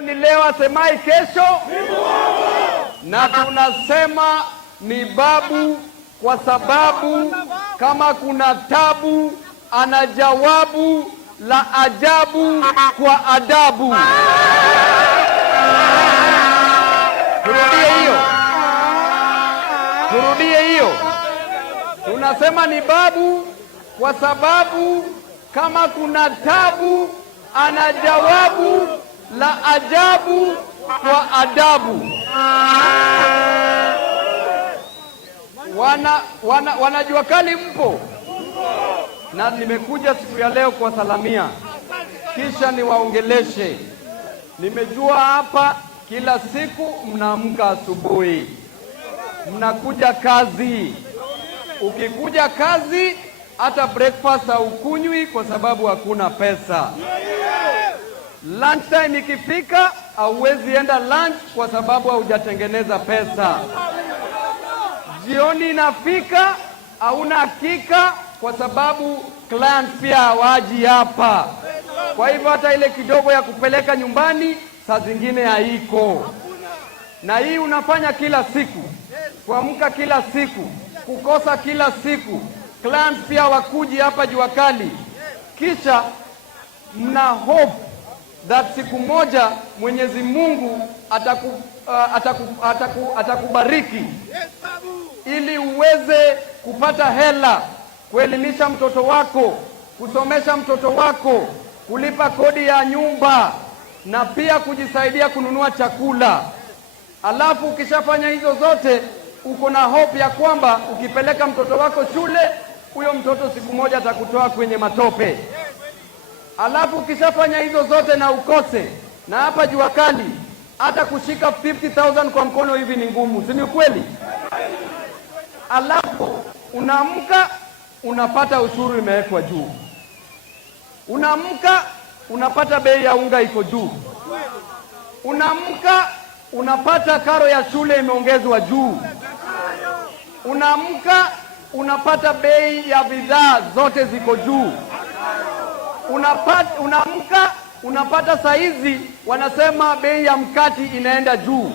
Leo ni leo, asemai kesho ni muongo. Na tunasema ni babu kwa sababu kama kuna tabu ana jawabu la ajabu kwa adabu. Turudie hiyo. Tunasema ni babu kwa sababu kama kuna tabu ana jawabu la ajabu kwa adabu. Wanajua kali mpo? Na nimekuja siku ya leo kuwasalamia kisha niwaongeleshe. Nimejua hapa kila siku mnaamka asubuhi, mnakuja kazi. Ukikuja kazi hata breakfast haukunywi kwa sababu hakuna pesa. Lunch time ikifika hauwezi enda lunch kwa sababu haujatengeneza pesa. Jioni inafika hauna hakika kwa sababu clients pia hawaji hapa. Kwa hivyo hata ile kidogo ya kupeleka nyumbani saa zingine haiko. Na hii unafanya kila siku, kuamka kila siku, kukosa kila siku. Clients pia wakuji hapa jua kali. Kisha mna hope that siku moja Mwenyezi Mungu atakubariki ili uweze kupata hela kuelimisha mtoto wako, kusomesha mtoto wako, kulipa kodi ya nyumba na pia kujisaidia kununua chakula. Alafu ukishafanya hizo zote uko na hope ya kwamba ukipeleka mtoto wako shule, huyo mtoto siku moja atakutoa kwenye matope. Alafu ukishafanya hizo zote na ukose, na hapa jua kali hata kushika 50,000 kwa mkono hivi ni ngumu, si ni kweli? Alafu unaamka unapata ushuru imewekwa juu. Unaamka unapata bei ya unga iko juu. Unaamka unapata karo ya shule imeongezwa juu. Unaamka unapata bei ya bidhaa zote ziko juu. Unaamka unapata saizi wanasema bei ya mkati inaenda juu.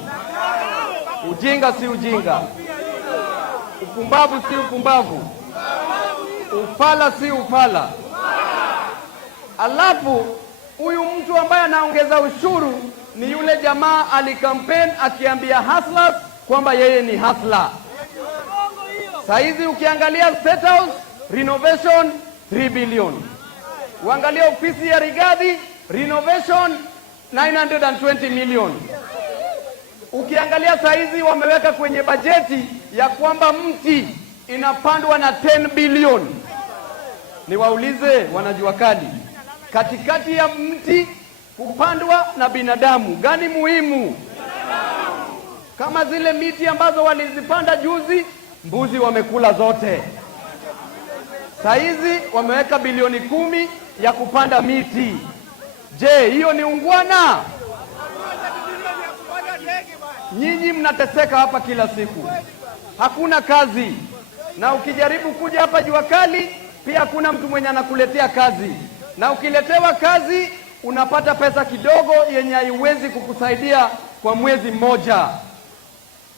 Ujinga si ujinga, upumbavu si upumbavu, ufala si ufala. Alafu huyu mtu ambaye anaongeza ushuru ni yule jamaa alikampeni akiambia hustlers kwamba yeye ni hustler. Saizi ukiangalia State House renovation 3 billion. Uangalia ofisi ya Rigathi renovation 920 million. Ukiangalia saizi wameweka kwenye bajeti ya kwamba mti inapandwa na 10 billion. Niwaulize wanajua kali, katikati ya mti kupandwa na binadamu gani muhimu? Kama zile miti ambazo walizipanda juzi, mbuzi wamekula zote. Saizi wameweka bilioni 10 ya kupanda miti. Je, hiyo ni ungwana? Nyinyi mnateseka hapa kila siku, hakuna kazi, na ukijaribu kuja hapa jua kali pia hakuna mtu mwenye anakuletea kazi, na ukiletewa kazi unapata pesa kidogo yenye haiwezi kukusaidia kwa mwezi mmoja.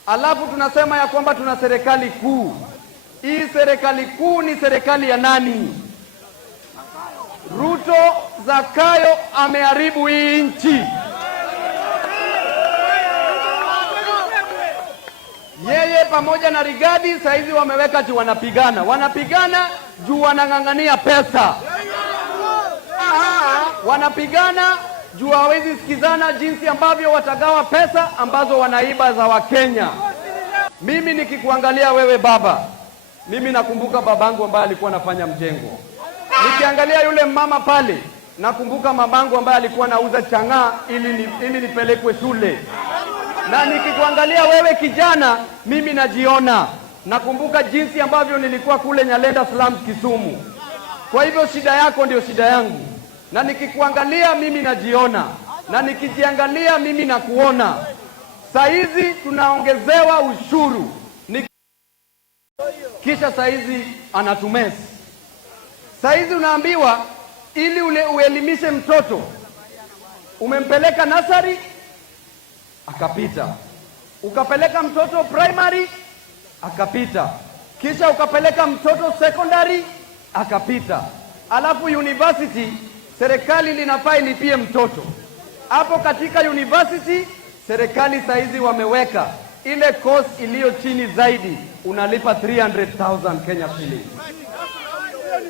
Alafu tunasema ya kwamba tuna serikali kuu. Hii serikali kuu ni serikali ya nani? Ruto Zakayo ameharibu hii nchi. Yeye pamoja na Rigathi saizi wameweka juu wanapigana juu wanang'ang'ania pesa. Wanapigana juu hawezi sikizana jinsi ambavyo watagawa pesa ambazo wanaiba za Wakenya. Mimi nikikuangalia wewe baba, mimi nakumbuka babangu ambaye alikuwa anafanya mjengo. Nikiangalia yule mama pale, nakumbuka mamangu ambaye alikuwa anauza chang'aa ili nipelekwe shule. Na nikikuangalia wewe kijana, mimi najiona, nakumbuka jinsi ambavyo nilikuwa kule Nyalenda slums Kisumu. Kwa hivyo shida yako ndio shida yangu. Na nikikuangalia mimi najiona, na nikijiangalia mimi nakuona. Saizi tunaongezewa ushuru. Kisha saizi anatumesi. Saizi unaambiwa ili uelimishe mtoto, umempeleka nasari akapita. Ukapeleka mtoto primary, akapita. Kisha ukapeleka mtoto secondary, akapita. Alafu university, serikali linafaa ilipie mtoto. Hapo katika university, serikali saizi wameweka ile course iliyo chini zaidi, unalipa 300,000 Kenya shillings.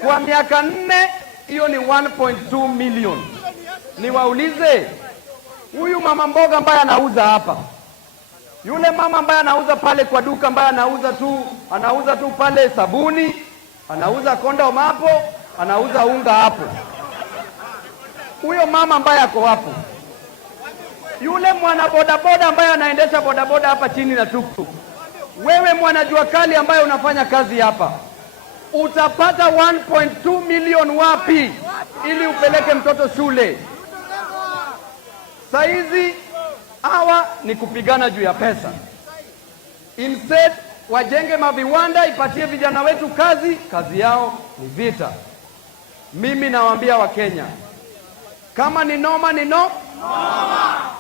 Kwa miaka 4, hiyo ni 1.2 million. Niwaulize, huyu mama mboga ambaye anauza hapa, yule mama ambaye anauza pale kwa duka, ambaye anauza tu pale sabuni, anauza kondom hapo, anauza unga hapo, huyo mama ambaye ako hapo, yule mwana bodaboda ambaye anaendesha bodaboda hapa chini na tuktuk, wewe mwana jua kali ambaye unafanya kazi hapa, utapata 1.2 million wapi ili upeleke mtoto shule? Saizi hawa ni kupigana juu ya pesa. Instead wajenge maviwanda, ipatie vijana wetu kazi. Kazi yao ni vita. Mimi nawaambia Wakenya, kama ni noma ni noma,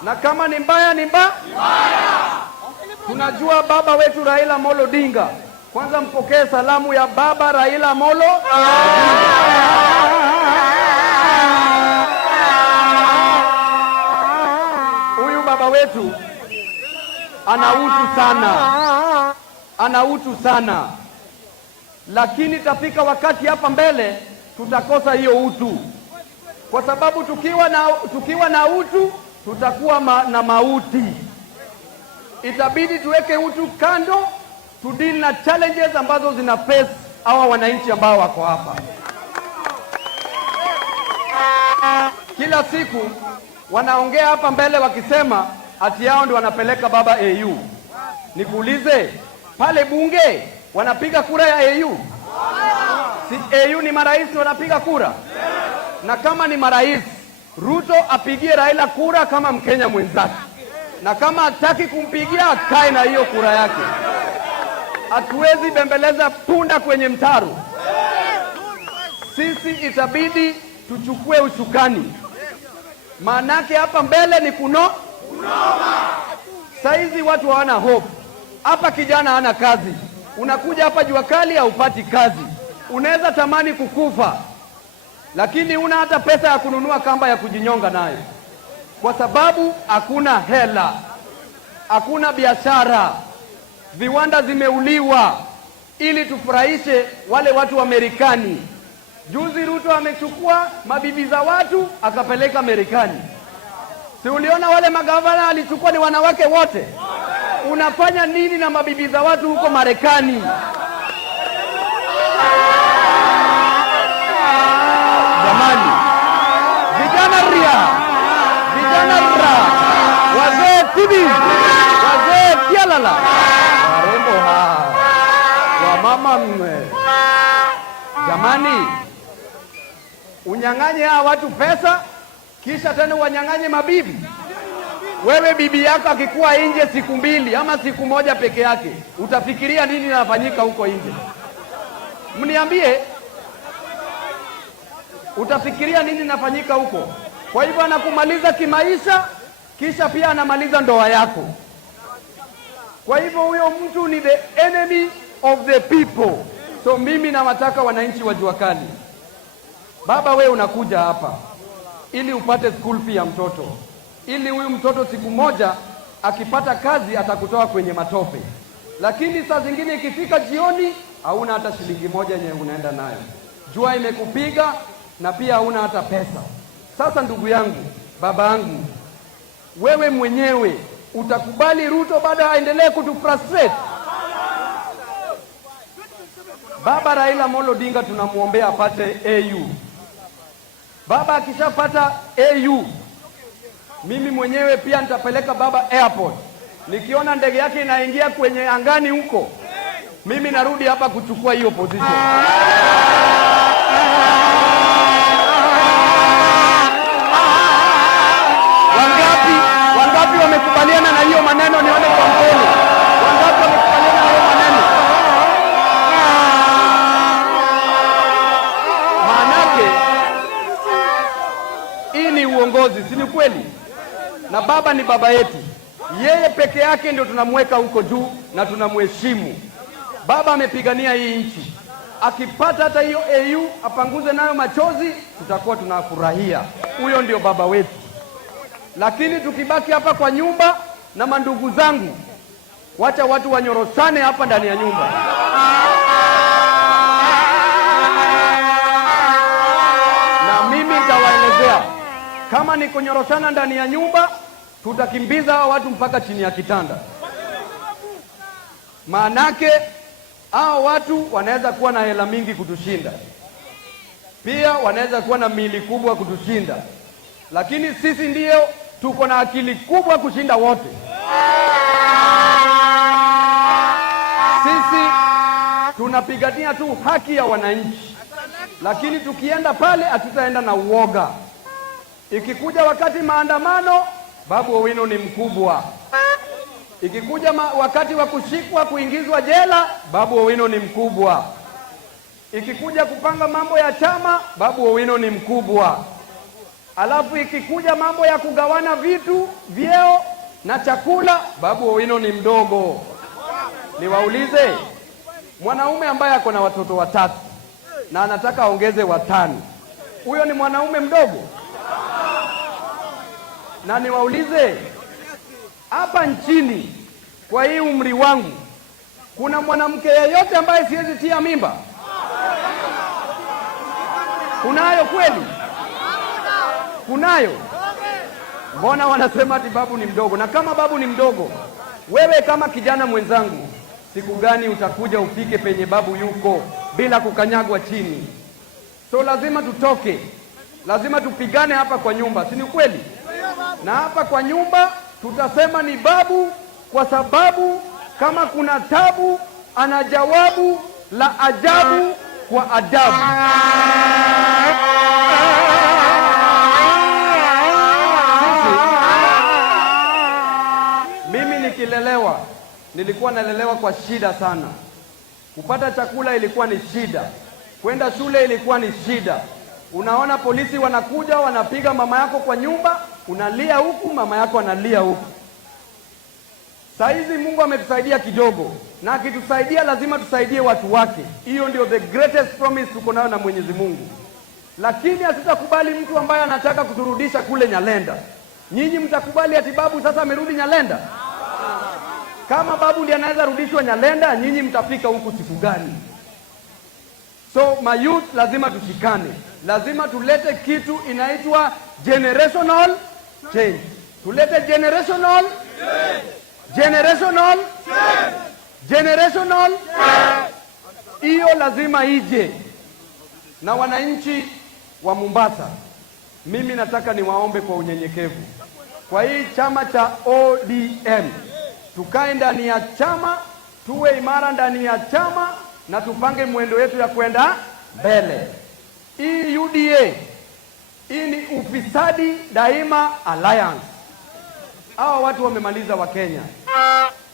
na kama ni mbaya ni mbaya. Tunajua baba wetu Raila Amolo Odinga. Kwanza mpokee salamu ya baba Raila Amolo. Huyu baba wetu ana utu sana, lakini tafika wakati hapa mbele tutakosa hiyo utu, kwa sababu tukiwa na utu tutakuwa na mauti. Itabidi tuweke utu kando, deal na challenges ambazo zina face hawa wananchi ambao wako hapa. Kila siku wanaongea hapa mbele wakisema ati yao ndio wanapeleka baba AU. Nikuulize, pale bunge wanapiga kura ya AU? Si AU ni marais wanapiga kura? Na kama ni marais, Ruto apigie Raila kura kama Mkenya mwenzake, na kama hataki kumpigia akae na hiyo kura yake. Hatuwezi bembeleza punda kwenye mtaro. Sisi itabidi tuchukue usukani, maanake hapa mbele ni kunoma. Saizi watu hawana hope. Hapa kijana hana kazi, unakuja hapa jua kali haupati kazi, unaweza tamani kukufa, lakini una hata pesa ya kununua kamba ya kujinyonga nayo, kwa sababu hakuna hela, hakuna biashara, viwanda zimeuliwa ili tufurahishe wale watu wa Marekani. Juzi Ruto amechukua mabibi za watu akapeleka Marekani. Si uliona wale magavana alichukua ni wanawake wote? Unafanya nini na mabibi za watu huko Marekani? Jamani, vijana ria, wazee tibi, wazee kialala, warembo wamama mwe. Jamani, unyang'anye hawa watu pesa, kisha tena wanyang'anye mabibi. Wewe bibi yako akikuwa nje siku 2 ama siku 1 peke yake, utafikiria nini inafanyika huko nje? Mniambie, utafikiria nini inafanyika huko? Kwa hivyo anakumaliza kimaisha, kisha pia anamaliza ndoa yako. Kwa hivyo huyo mtu ni the enemy of the people. So mimi nawataka wananchi wa jua kali, baba wewe unakuja hapa ili upate school fee ya mtoto, ili huyu mtoto siku moja akipata kazi atakutoa kwenye matope, lakini saa zingine ikifika jioni hauna hata shilingi moja yenye unaenda nayo. Jua imekupiga na pia hauna hata pesa. Sasa ndugu yangu, baba yangu, wewe mwenyewe utakubali Ruto bado aendelee kutufrustrate? Baba Raila Amolo Odinga tunamuombea apate AU. Baba akishapata AU, mimi mwenyewe pia nitapeleka baba airport. Nikiona ndege yake inaingia kwenye angani huko, mimi narudi hapa kuchukua hiyo position. Wangapi wamekubaliana na hiyo maneno? Nione kwa mkono. Wangapi wamekubaliana na hiyo maneno? Maanake hii ni uongozi, si ni kweli? Na baba ni baba yetu. Yeye peke yake ndio tunamweka huko juu na tunamheshimu. Baba amepigania hii nchi. Akipata hata hiyo AU apanguze nayo machozi, tutakuwa tunafurahia. Huyo ndio baba wetu. Lakini tukibaki hapa kwa nyumba, na mandugu zangu, wacha watu wanyorosane hapa ndani ya nyumba. Na mimi nitawaelezea, kama ni kunyoroshana ndani ya nyumba, tutakimbiza hao watu mpaka chini ya kitanda. Maanake hao watu wanaweza kuwa na hela mingi kutushinda, pia wanaweza kuwa na mili kubwa kutushinda, lakini sisi ndio tuko na akili kubwa kushinda wote. Sisi tunapigania tu haki ya wananchi, lakini tukienda pale hatutaenda na uoga. Ikikuja wakati maandamano, Babu Owino ni mkubwa. Ikikuja wakati wa kushikwa kuingizwa jela, Babu Owino ni mkubwa. Ikikuja kupanga mambo ya chama, Babu Owino ni mkubwa. Alafu ikikuja mambo ya kugawana vitu, vyeo na chakula, Babu Owino ni mdogo. Niwaulize, mwanaume ambaye ako na watoto 3 na anataka aongeze 5, huyo ni mwanaume mdogo? Na niwaulize, hapa nchini kwa hii umri wangu, kuna mwanamke yeyote ambaye siwezi tia mimba? Kunayo kweli? Kunayo? Mbona wanasema ati babu ni mdogo? Na kama babu ni mdogo, wewe kama kijana mwenzangu, siku gani utakuja ufike penye babu yuko bila kukanyagwa chini? So lazima tutoke, lazima tupigane hapa kwa nyumba, si ni kweli? Na hapa kwa nyumba tutasema ni babu, kwa sababu kama kuna tabu, ana jawabu la ajabu kwa adabu. Mimi nikilelewa, nilikuwa nalelewa kwa shida sana. Kupata chakula ilikuwa ni shida, kwenda shule ilikuwa ni shida. Unaona polisi wanakuja wanapiga mama yako kwa nyumba, unalia huku, mama yako analia huku. Saizi Mungu ametusaidia kidogo, na akitusaidia lazima tusaidie watu wake. Hiyo ndio the greatest promise tuko nayo na Mwenyezi Mungu. Lakini hatutakubali mtu ambaye anataka kuturudisha kule Nyalenda. Nyinyi mtakubali ati babu sasa amerudi Nyalenda? Kama babu ndiye anaweza rudishwa Nyalenda, nyinyi mtafika huku siku gani? So my youth, lazima tushikane. Lazima tulete kitu inaitwa generational change. Tulete generational change. Generational change. Generational change. Hiyo lazima ije. Na wananchi wa Mombasa, mimi nataka niwaombe kwa unyenyekevu, kwa hii chama cha ODM, tukae ndani ya chama, tuwe imara ndani ya chama, na tupange mwendo yetu ya kwenda mbele. Hii UDA, hii ni ufisadi daima alliance. Hawa watu wamemaliza Wakenya,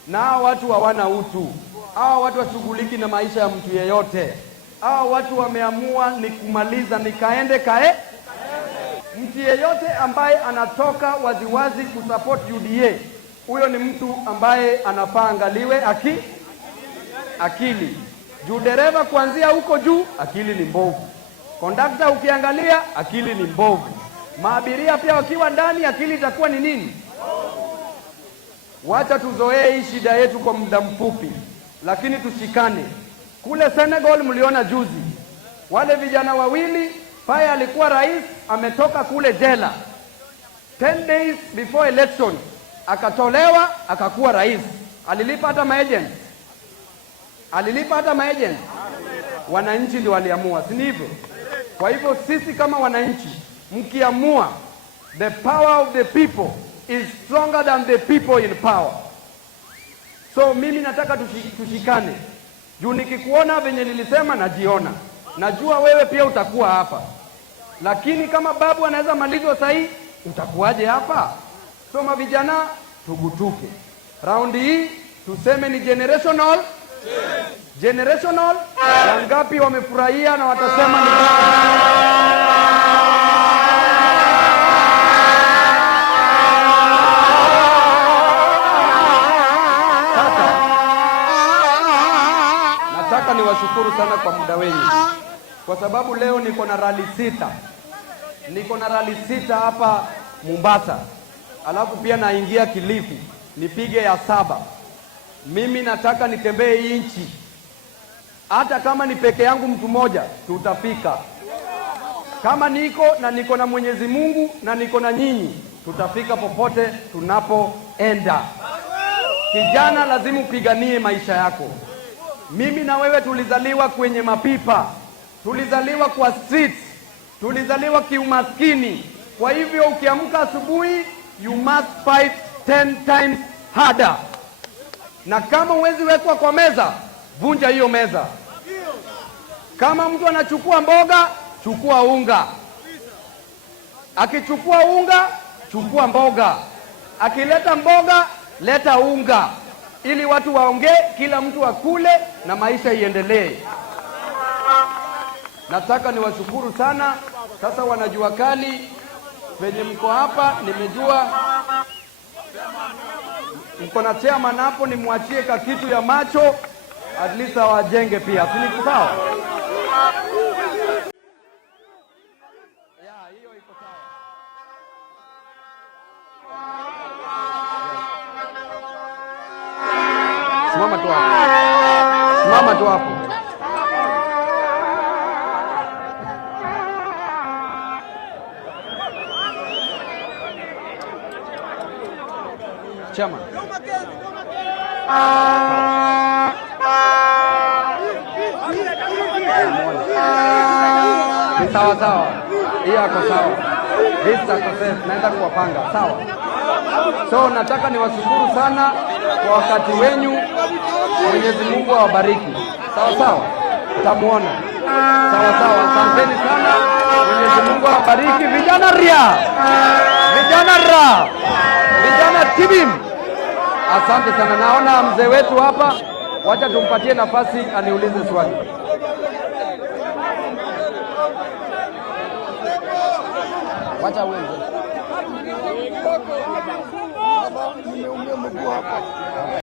na hawa watu hawana utu. Hawa watu washughuliki na maisha ya mtu yeyote. Hawa watu wameamua ni kumaliza nikaende kae. Mtu yeyote ambaye anatoka waziwazi kusupport UDA, huyo ni mtu ambaye anafaa angaliwe akili. Juu dereva kuanzia huko juu, akili ni mbovu. Kondakta ukiangalia, akili ni mbovu. Maabiria pia wakiwa ndani, akili itakuwa ni nini? Wacha tuzoee hii shida yetu kwa muda mfupi, lakini tushikane. Kule Senegal mliona juzi, wale vijana wawili, Faye alikuwa rais, ametoka kule jela 10 days before election, akatolewa akakuwa rais. Alilipa hata maagent, wananchi ndio waliamua, si ndivyo? Kwa hivyo sisi kama wananchi, mkiamua, the power of the people is stronger than the people in power. So mimi nataka tushikane. Juu nikikuona venye nilisema najiona. Najua wewe pia utakuwa hapa. Lakini kama babu anaweza malizwa sahi, utakuwaje hapa? So mavijana, tugutuke. Raundi hii tuseme ni generational. Generational. Wangapi wamefurahia na watasema ni nawashukuru sana kwa muda wenu, kwa sababu leo niko na rally 6. Niko na rally 6 hapa Mombasa, alafu pia naingia Kilifi nipige ya 7. Mimi nataka nitembee hii nchi, hata kama ni peke yangu mtu mmoja tutafika. Kama niko na Mwenyezi Mungu na niko na nyinyi, tutafika popote tunapoenda. Kijana, lazima upiganie maisha yako. Mimi na wewe tulizaliwa kwenye mapipa, tulizaliwa kwa streets, tulizaliwa kiumaskini. Kwa hivyo ukiamka asubuhi, you must fight 10 times harder. Na kama huwezi wekwa kwa meza, vunja hiyo meza. Kama mtu anachukua mboga, chukua unga. Akichukua unga, chukua mboga. Akileta mboga, leta unga, ili watu waongee, kila mtu akule na maisha iendelee. Nataka niwashukuru sana. Sasa wanajua kali venye mko hapa, nimejua mko na chairman hapo, nimwachie ka kitu ya macho at least awajenge pia. Si sawa? Hiyo iko sawa. Simama tu hapo. Simama tu hapo. Chama. Ni sawa sawa. Hiyo yako sawa. Vista process naenda kuwapanga. Sawa. So nataka niwashukuru sana kwa wakati wenyu. Mwenyezi Mungu awabariki. Sawa sawa. Tutamuona. Sawa sawa. Asanteni sana. Mwenyezi Mungu awabariki. Vijana ria. Vijana ra. Vijana tibim. Asante sana. Naona mzee wetu hapa. Wacha tumpatie nafasi aniulize swali. Wacha uende.